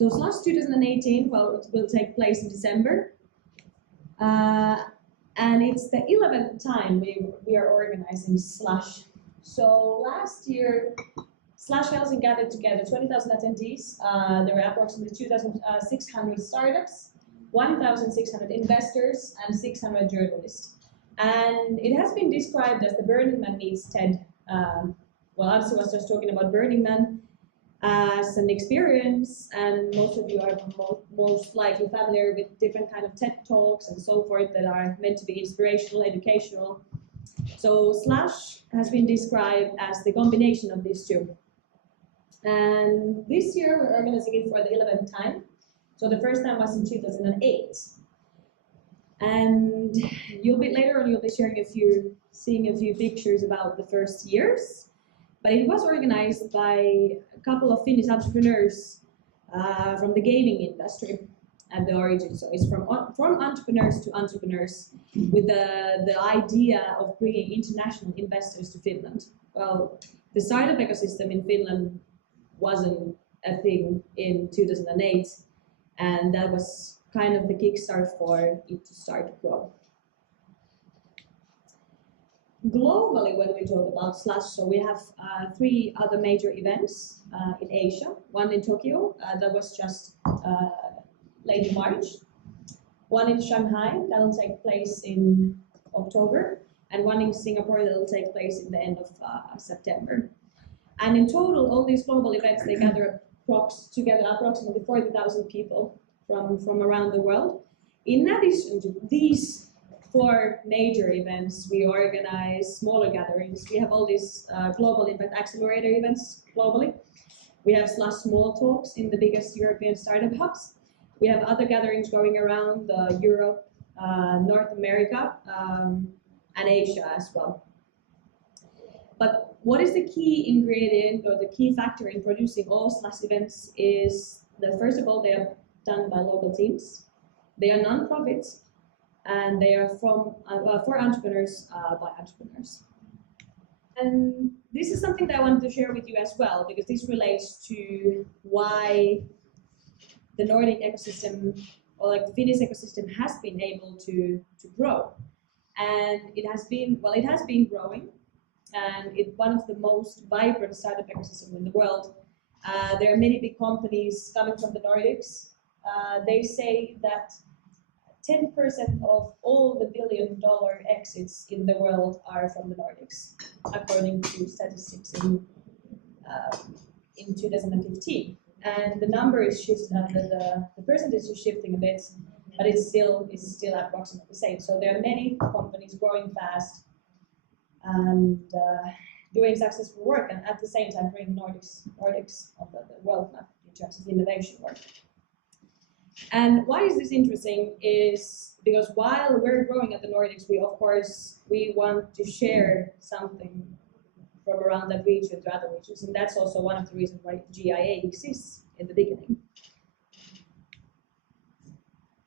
So Slush 2018, well, it will take place in December. And it's the 11th time we are organizing Slush. So last year, Slush Helsinki gathered together 20,000 attendees. There were approximately 2,600 startups, 1,600 investors, and 600 journalists. And it has been described as the Burning Man meets TED. Well, Anssi was just talking about Burning Man as an experience, and most of you are most likely familiar with different kind of TED Talks and so forth that are meant to be inspirational, educational. So Slush has been described as the combination of these two. And this year we're organizing it for the 11th time. So the first time was in 2008. And later on you'll be seeing a few pictures about the first years. But it was organized by a couple of Finnish entrepreneurs from the gaming industry at the origin. So it's from entrepreneurs to entrepreneurs with the idea of bringing international investors to Finland. Well, the startup ecosystem in Finland wasn't a thing in 2008, and that was kind of the kickstart for it to start to grow. Globally, when we talk about Slush, so we have 3 other major events in Asia. One in Tokyo, that was just late in March. One in Shanghai, that will take place in October. And one in Singapore, that will take place in the end of September. And in total, all these global events, they gather together approximately 40,000 people from around the world. In addition to these 4 major events, we organize smaller gatherings. We have all these Global Impact Accelerator events globally. We have Slush Small Talks in the biggest European startup hubs. We have other gatherings going around Europe, North America, and Asia as well. But what is the key ingredient or the key factor in producing all Slush events is that, first of all, they are done by local teams. They are non-profits. And they are for entrepreneurs by entrepreneurs. And this is something that I wanted to share with you as well, because this relates to why the Nordic ecosystem, or like the Finnish ecosystem, has been able to grow. And it has been growing, and it's one of the most vibrant startup ecosystems in the world. There are many big companies coming from the Nordics. They say that 10% of all the billion-dollar exits in the world are from the Nordics, according to statistics in 2015. And the number is shifting, the percentage is shifting a bit, but it's still approximately the same. So there are many companies growing fast and doing successful work, and at the same time bringing Nordics on the world map in terms of innovation work. And why is this interesting is because while we're growing at the Nordics, we want to share something from around that region to other regions, and that's also one of the reasons why GIA exists in the beginning.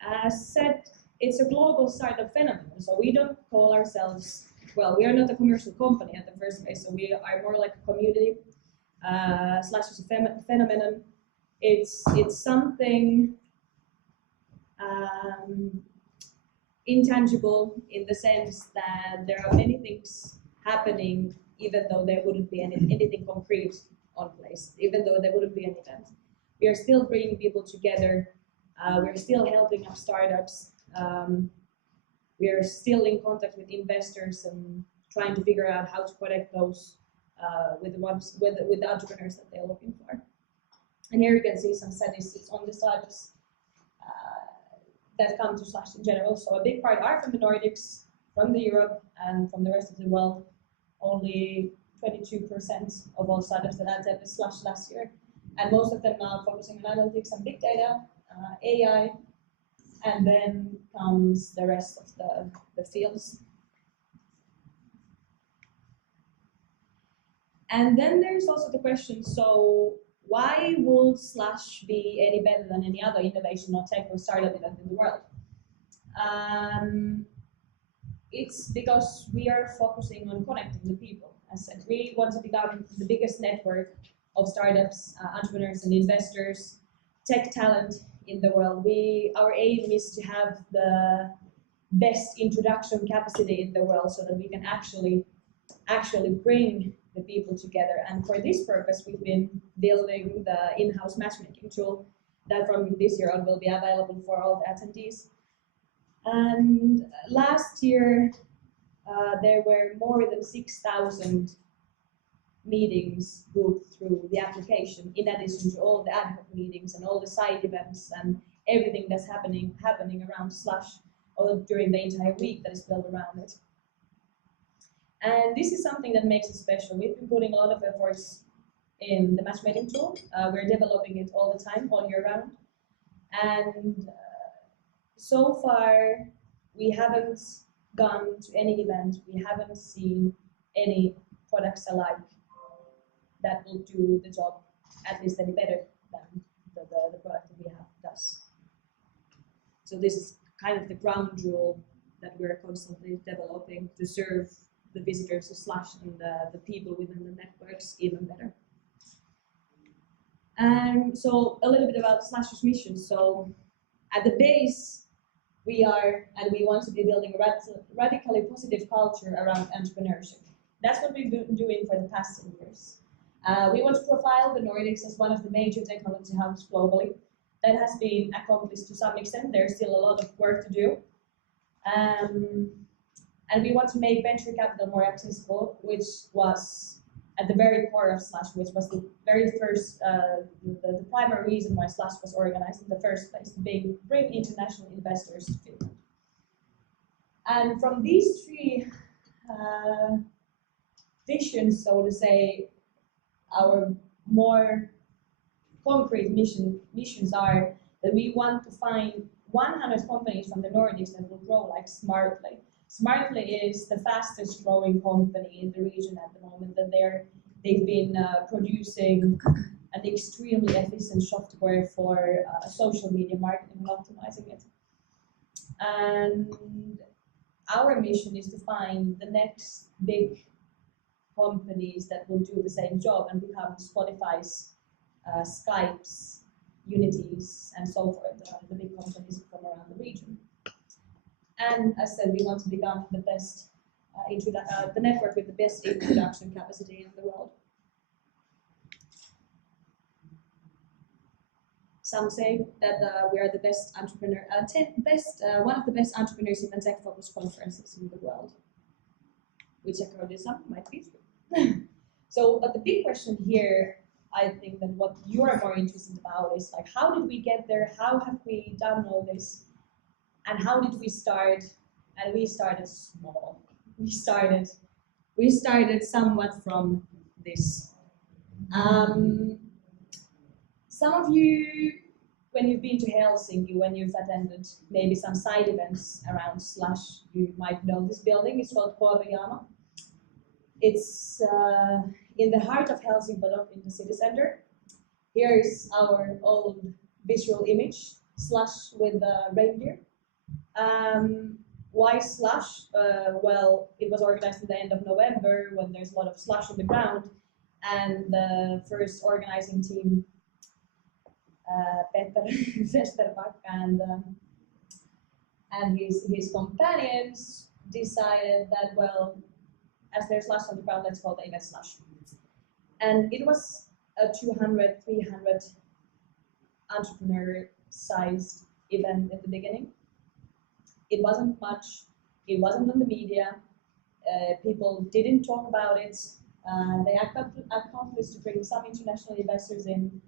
As said, it's a global startup phenomenon, so we don't call ourselves, well, we are not a commercial company at the first place, so we are more like a community. Slush is a phenomenon. It's something intangible in the sense that there are many things happening even though there wouldn't be anything concrete on place, even though there wouldn't be an event. We are still bringing people together, we're still helping up startups, we are still in contact with investors and trying to figure out how to connect those with the entrepreneurs that they're looking for. And here you can see some statistics on the startups that come to Slush in general. So a big part are from the Nordics, from the Europe, and from the rest of the world. Only 22% of all startups that attended Slush last year. And most of them are focusing on analytics and big data, AI, and then comes the rest of the fields. And then there's also the question, so why will Slush be any better than any other innovation or tech or startup event in the world? It's because we are focusing on connecting the people. As I said, we want to become the biggest network of startups, entrepreneurs and investors tech talent in the world. Our aim is to have the best introduction capacity in the world so that we can actually bring the people together. And for this purpose, we've been building the in-house matchmaking tool that from this year on will be available for all the attendees. And last year, there were more than 6,000 meetings booked through the application, in addition to all the ad hoc meetings and all the side events and everything that's happening around Slush or during the entire week that is built around it. And this is something that makes it special. We've been putting a lot of efforts in the matchmaking tool. We're developing it all the time, all year round. And so far, we haven't gone to any event, we haven't seen any products alike that will do the job at least any better than the product that we have does. So this is kind of the ground rule that we're constantly developing to serve the visitors to Slush and the people within the networks even better. And so a little bit about Slush's mission. So at the base, we want to be building a radically positive culture around entrepreneurship. That's what we've been doing for the past 10 years. We want to profile the Nordics as one of the major technology hubs globally. That has been accomplished to some extent. There's still a lot of work to do. And we want to make venture capital more accessible, which was at the very core of Slush, which was the very first, the primary reason why Slush was organized in the first place, to bring international investors to Finland. And from these three visions, so to say, our more concrete missions are that we want to find 100 companies from the Nordics that will grow like Smartly. Smartly is the fastest growing company in the region at the moment, and they've been producing an extremely efficient software for social media marketing and optimizing it. And our mission is to find the next big companies that will do the same job and become Spotify's, Skype's, Unity's, and so forth, the big companies from around the region. And as I said, we want to become the best, the network with the best introduction capacity in the world. Some say that we are the best entrepreneur, one of the best entrepreneurs and tech-focused conferences in the world, which according to some might be true. So, but the big question here, I think that what you are more interested about is like, how did we get there? How have we done all this? And how did we start? And we started small. We started somewhat from this. Some of you, when you've been to Helsinki, when you've attended maybe some side events around Slush, you might know this building. It's called Korjaamo. It's in the heart of Helsinki, but not in the city center. Here is our old visual image, Slush with the reindeer. Why Slush? Well, it was organized at the end of November when there's a lot of slush on the ground, and the first organizing team, Peter Westerback and his companions decided that, well, as there's slush on the ground, let's call the event Slush. And it was a 200, 300 entrepreneur-sized event in the beginning. It wasn't much, it wasn't on the media, people didn't talk about it, they accomplished to bring some international investors in,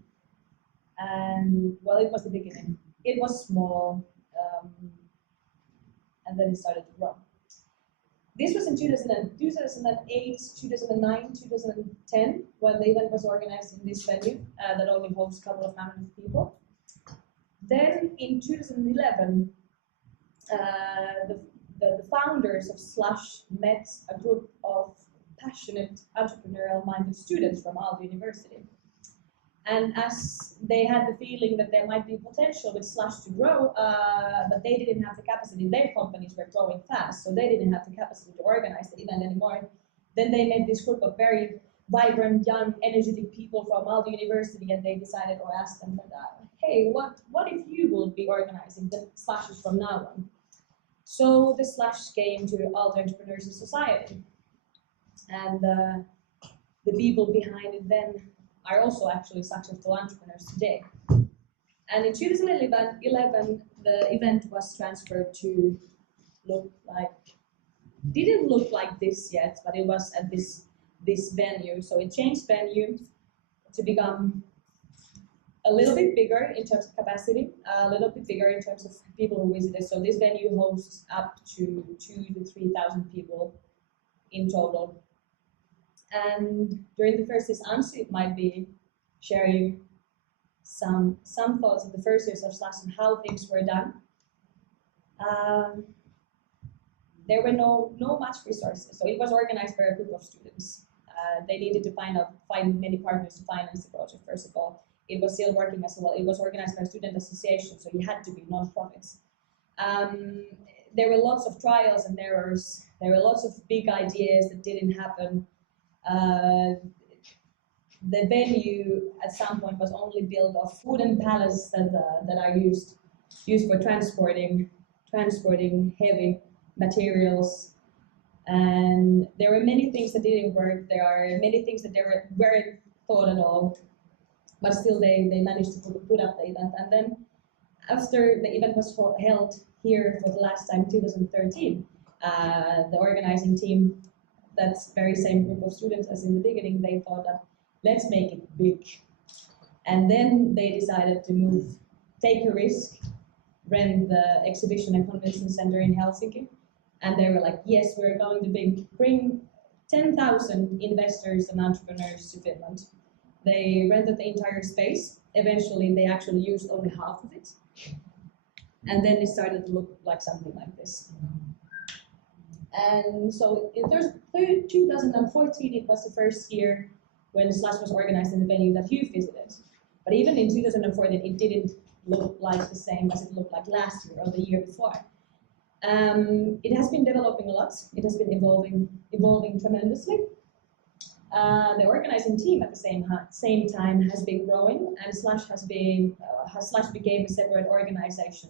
and well, it was the beginning. It was small, and then it started to grow. This was in 2008, 2009, 2010, when the event was organized in this venue that only hosts a couple of hundred people. Then in 2011, the founders of Slush met a group of passionate, entrepreneurial-minded students from Aalto University. And as they had the feeling that there might be potential with Slush to grow, but they didn't have the capacity, their companies were growing fast, so they didn't have the capacity to organize the event anymore. Then they met this group of very vibrant, young, energetic people from Aalto University, and they decided or asked them that, hey, what if you will be organizing the slashes from now on? So the slash came to all the entrepreneurs in society, and the people behind it then are also actually successful entrepreneurs today. And in 2011, the event was transferred to didn't look like this yet, but it was at this venue. So it changed venue to become a little bit bigger in terms of capacity, a little bit bigger in terms of people who visited. So this venue hosts up to 2,000 to 3,000 people in total. And during the first years, Anssi might be sharing some thoughts of the first years of Slush and how things were done. There were no much resources, so it was organized by a group of students. They needed to find many partners to finance the project. First of all, it was still working as well. It was organized by a student association, so it had to be non-profits. There were lots of trials and errors. There were lots of big ideas that didn't happen. The venue at some point was only built of wooden pallets that are used for transporting heavy materials. And there were many things that didn't work. There are many things that weren't thought at all. But still, they managed to put up the event. And then after the event was held here for the last time, 2013, the organizing team, that's very same group of students as in the beginning, they thought that let's make it big. And then they decided to take a risk, rent the exhibition and convention center in Helsinki. And they were like, yes, we're going to bring 10,000 investors and entrepreneurs to Finland. They rented the entire space. Eventually, they actually used only half of it. And then it started to look like something like this. And so in 2014, it was the first year when Slush was organized in the venue that you visited. But even in 2014, it didn't look like the same as it looked like last year or the year before. It has been developing a lot. It has been evolving tremendously. The organizing team at the same time has been growing, and Slush Slush became a separate organization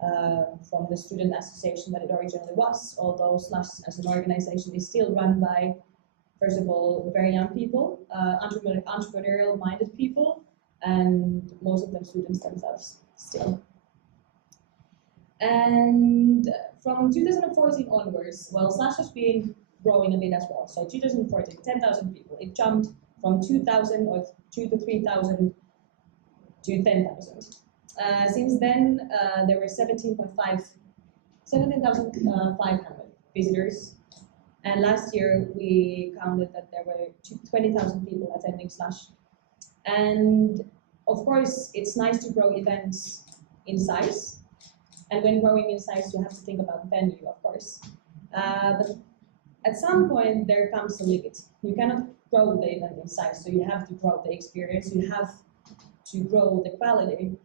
from the student association that it originally was. Although Slush as an organization is still run by, first of all, very young people, entrepreneurial-minded people, and most of them students themselves still. And from 2014 onwards, well, Slush has been growing a bit as well. So 2014, 10,000 people. It jumped from 2,000 or 2,000 to 3,000 to 10,000. Since then, there were 17,500 visitors. And last year, we counted that there were 20,000 people attending Slush. And of course, it's nice to grow events in size. And when growing in size, you have to think about the venue, of course. But at some point, there comes a limit. You cannot grow the event in size, so you have to grow the experience. You have to grow the quality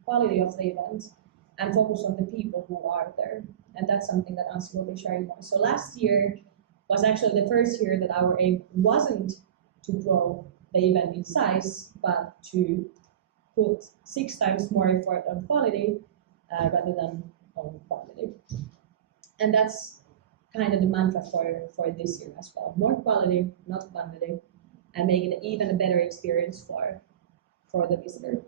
of the event and focus on the people who are there. And that's something that Anssi will be sharing more. So last year was actually the first year that our aim wasn't to grow the event in size, but to put 6 times more effort on quality rather than on quantity. And that's kind of the mantra for this year as well. More quality, not quantity, and make it even a better experience for the visitor.